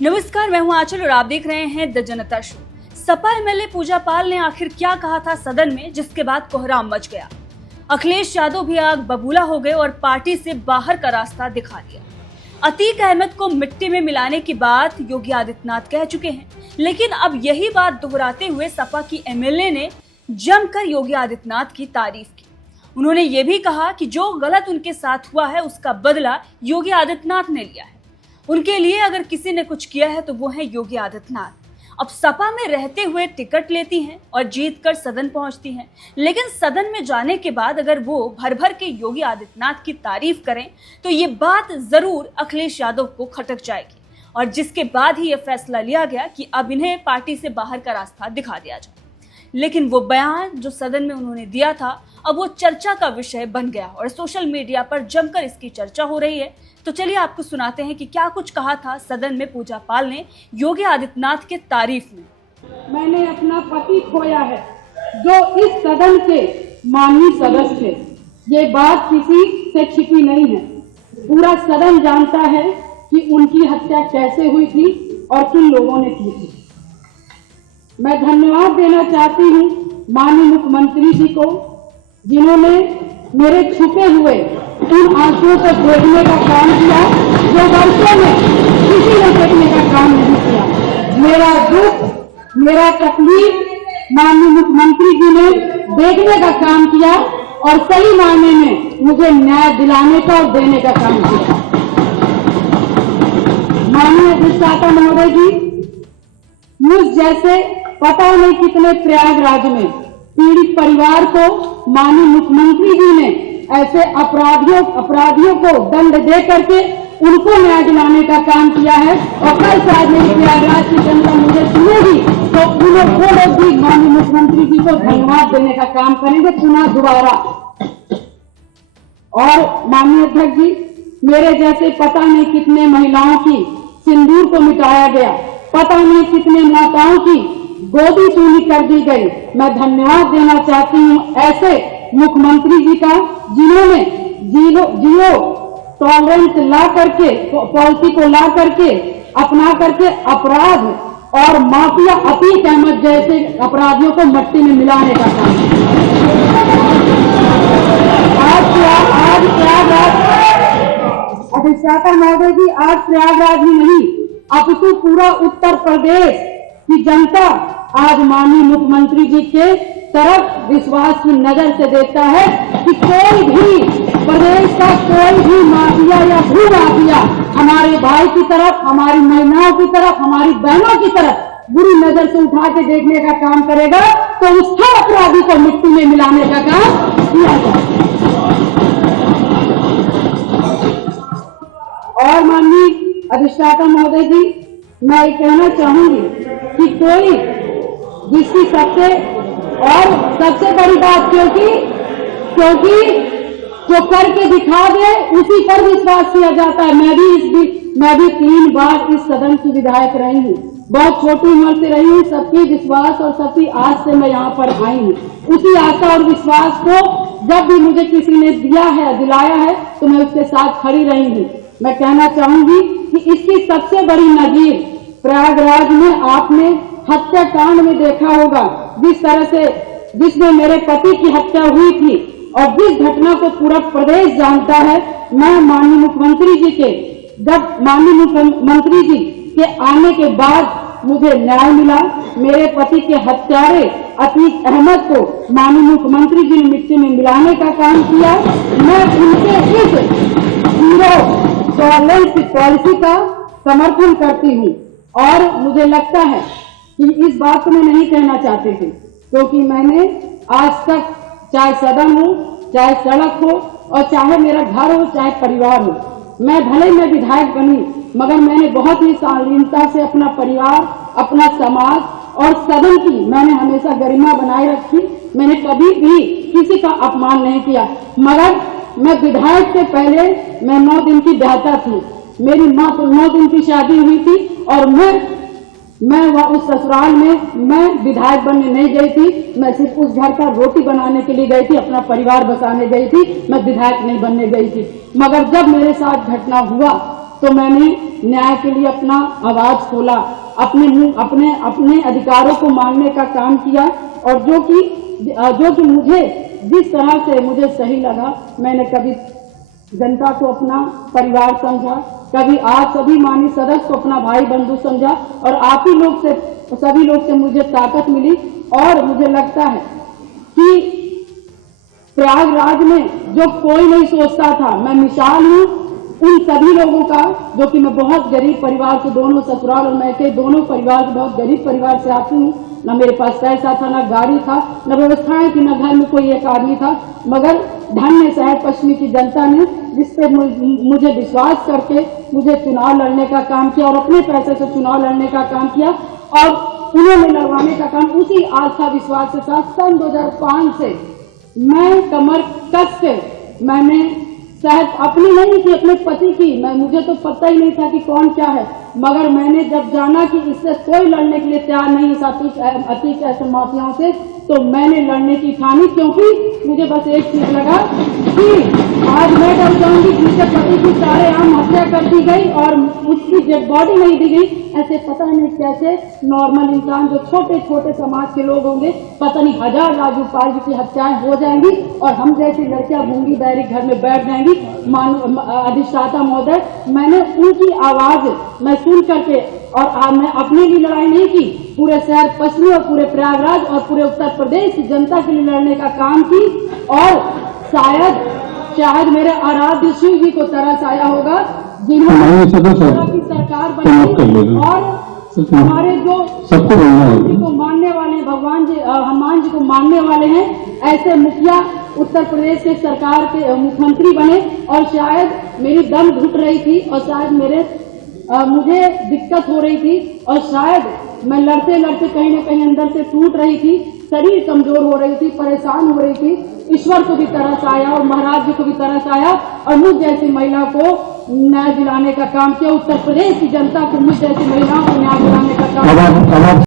नमस्कार, मैं हूं आंचल और आप देख रहे हैं the Janata show. Sapa MLA पूजा पाल ने आखिर क्या कहा था सदन में, जिसके बाद कोहराम मच गया। अखिलेश यादव भी आग बबूला हो गए और पार्टी से बाहर का रास्ता दिखा दिया। अतीक अहमद को मिट्टी में मिलाने की बात योगी आदित्यनाथ कह चुके हैं, लेकिन अब यही बात दोहराते हुए सपा की एमएलए ने जमकर योगी आदित्यनाथ की तारीफ की। उन्होंने ये भी कहा कि जो गलत उनके साथ हुआ है उसका बदला योगी आदित्यनाथ ने लिया है। उनके लिए अगर किसी ने कुछ किया है तो वो है योगी आदित्यनाथ। अब सपा में रहते हुए टिकट लेती हैं और जीत कर सदन पहुंचती हैं, लेकिन सदन में जाने के बाद अगर वो भर भर के योगी आदित्यनाथ की तारीफ करें तो ये बात जरूर अखिलेश यादव को खटक जाएगी, और जिसके बाद ही यह फैसला लिया गया कि अब इन्हें पार्टी से बाहर का रास्ता दिखा दिया जाए। लेकिन वो बयान जो सदन में उन्होंने दिया था अब वो चर्चा का विषय बन गया और सोशल मीडिया पर जमकर इसकी चर्चा हो रही है। तो चलिए आपको सुनाते हैं कि क्या कुछ कहा था सदन में पूजा पाल ने योगी आदित्यनाथ के तारीफ में। मैंने अपना पति खोया है जो इस सदन के माननीय सदस्य थे। ये बात किसी से छिपी नहीं है, पूरा सदन जानता है कि उनकी हत्या कैसे हुई थी और किन लोगों ने की थी। मैं धन्यवाद देना चाहती हूँ माननीय मुख्यमंत्री जी को, जिन्होंने मेरे छुपे हुए उन आंसुओं को देखने का काम किया जो वर्षों में किसी ने देखने का काम नहीं किया। मेरा दुख, मेरा तकलीफ माननीय मुख्यमंत्री जी ने देखने का काम किया और सही मायने में मुझे न्याय दिलाने का और देने का काम किया। माननीय अधिष्ठाता महोदय जी, मुझ जैसे पता नहीं कितने प्रयागराज में पीड़ित परिवार को माननीय मुख्यमंत्री जी ने ऐसे अपराधियों को दंड दे करके उनको न्याय दिलाने का काम किया है। और कल शायद मेरी प्रयागराज की जनता मुझे सुनेगी तो वो लोग भी माननीय मुख्यमंत्री जी को धन्यवाद देने का काम करेंगे पुनः दोबारा। और माननीय अध्यक्ष जी, मेरे जैसे पता नहीं कितने महिलाओं की सिंदूर को मिटाया गया, पता नहीं कितने माताओं की गोदी सूनी कर दी गई। मैं धन्यवाद देना चाहती हूँ ऐसे मुख्यमंत्री जी का, जिन्होंने जीरो टॉलरेंस ला करके पॉलिसी को ला करके अपना करके अपराध और माफिया अतीक अहमद जैसे अपराधियों को मट्टी में मिलाने का काम। आज प्रयागराज अधिष्ठाता महोदय जी, आज प्रयागराज ही नहीं अपितु पूरा उत्तर प्रदेश की जनता आज माननीय मुख्यमंत्री जी के तरफ विश्वास की नजर से देखता है कि कोई भी प्रदेश का कोई भी माफिया या भू माफिया हमारे भाई की तरफ, हमारी महिलाओं की तरफ, हमारी बहनों की तरफ बुरी नजर से उठा के देखने का काम करेगा तो उस हर अपराधी को मिट्टी में मिलाने का काम किया जाए। और माननीय अधिष्ठाता महोदय जी, मैं ये कहना चाहूंगी कि कोई जिसकी सबसे बड़ी बात, क्योंकि जो करके दिखा दे उसी पर विश्वास किया जाता है। मैं भी 3 बार इस सदन की विधायक रही हूँ, बहुत छोटी उम्र से रही हूँ। सबकी विश्वास और सबकी आस से मैं यहाँ पर आई हूँ। उसी आशा और विश्वास को जब भी मुझे किसी ने दिलाया है तो मैं उसके साथ खड़ी रही हूँ। मैं कहना चाहूंगी कि इसकी सबसे बड़ी नजीर प्रयागराज में आपने हत्याकांड में देखा होगा, जिस तरह से जिसमें मेरे पति की हत्या हुई थी और जिस घटना को पूरा प्रदेश जानता है। मैं माननीय मुख्यमंत्री जी के आने के बाद मुझे न्याय मिला। मेरे पति के हत्यारे अतीक अहमद को माननीय मुख्यमंत्री जी ने मिट्टी में मिलाने का काम किया। मैं उनके इस जीरो टॉलरेंस पॉलिसी का समर्थन करती हूँ और मुझे लगता है कि इस बात को मैं नहीं कहना चाहती थी, क्योंकि मैंने आज तक चाहे सदन हो, चाहे सड़क हो और चाहे मेरा घर हो, चाहे परिवार हो, मैं विधायक बनी मगर मैंने बहुत ही शालीनता से अपना परिवार, अपना समाज और सदन की मैंने हमेशा गरिमा बनाए रखी। मैंने कभी भी किसी का अपमान नहीं किया। मगर मैं विधायक से पहले मैं 9 दिन की ब्याहता थी। मेरी माँ को 9 दिन की शादी हुई थी और मैं उस ससुराल में मैं विधायक बनने नहीं गई थी। मैं सिर्फ उस घर का रोटी बनाने के लिए गई थी, अपना परिवार बसाने गई थी। मैं विधायक नहीं बनने गई थी। मगर जब मेरे साथ घटना हुआ तो मैंने न्याय के लिए अपना आवाज खोला, अपने अधिकारों को मांगने का काम किया, और जो कि मुझे जिस तरह से मुझे सही लगा, मैंने कभी जनता को अपना परिवार समझा, कभी आप सभी माननीय सदस्य को अपना भाई बंधु समझा, और आप ही लोग से, सभी लोग से मुझे ताकत मिली। और मुझे लगता है कि प्रयागराज में जो कोई नहीं सोचता था, मैं मिसाल हूँ उन सभी लोगों का, जो कि मैं बहुत गरीब परिवार से, दोनों ससुराल और मैके दोनों परिवार से, बहुत गरीब परिवार से आती हूँ। न मेरे पास पैसा था, न गाड़ी था, न व्यवस्थाएं थी, न घर में कोई एक आदमी था, मगर धन्य शहर पश्चिमी की जनता ने, जिस पे मुझे विश्वास करके मुझे चुनाव लड़ने का काम किया और अपने पैसे से चुनाव लड़ने का काम किया, और उन्होंने लड़वाने का काम उसी आस्था विश्वास के साथ सन 2005 से मैं कमर कस के, मैंने शायद अपनी नहीं की, अपने पति की, मुझे तो पता ही नहीं था कि कौन क्या है, मगर मैंने जब जाना कि इससे कोई लड़ने के लिए तैयार नहीं था अतीक ऐसे माफियाओं से, तो मैंने लड़ने की ठानी, क्योंकि मुझे बस एक चीज लगा कि आज मैं डर जाऊंगी, जिसके पति की सारेआम हत्या कर दी गई और उसकी डेड बॉडी नहीं दी गई, ऐसे पता नहीं कैसे नॉर्मल इंसान, जो छोटे छोटे समाज के लोग होंगे, पता नहीं हजार राजू पाल जी की हत्याएं हो जाएंगी और हम जैसी लड़कियां गूंगी बहरी घर में बैठ जाएंगी। अधिष्ठाता महोदय, मैंने उनकी आवाज मैं सुन करके, और मैं अपने लिए लड़ाई नहीं की, पूरे शहर पश्चिमी और पूरे प्रयागराज और पूरे उत्तर प्रदेश की जनता के लिए लड़ने का काम की, और शायद मेरे आराध्य शिव जी को तरस आया होगा, जिन्होंने की सरकार बनाई, और हमारे जो सबको को मानने वाले भगवान जी, हनुमान जी को मानने वाले हैं, ऐसे मुखिया उत्तर प्रदेश के सरकार के मुख्यमंत्री बने, और शायद मेरी दम घुट रही थी, और शायद मुझे दिक्कत हो रही थी, और शायद मैं लड़ते लड़ते कहीं न कहीं अंदर से टूट रही थी, शरीर कमजोर हो रही थी, परेशान हो रही थी। ईश्वर को भी तरस आया और महाराज जी को भी तरस आया, और मुझ जैसी महिला को न्याय दिलाने का काम किया। उत्तर प्रदेश की जनता को मुझ जैसी महिलाओं को न्याय दिलाने का काम किया।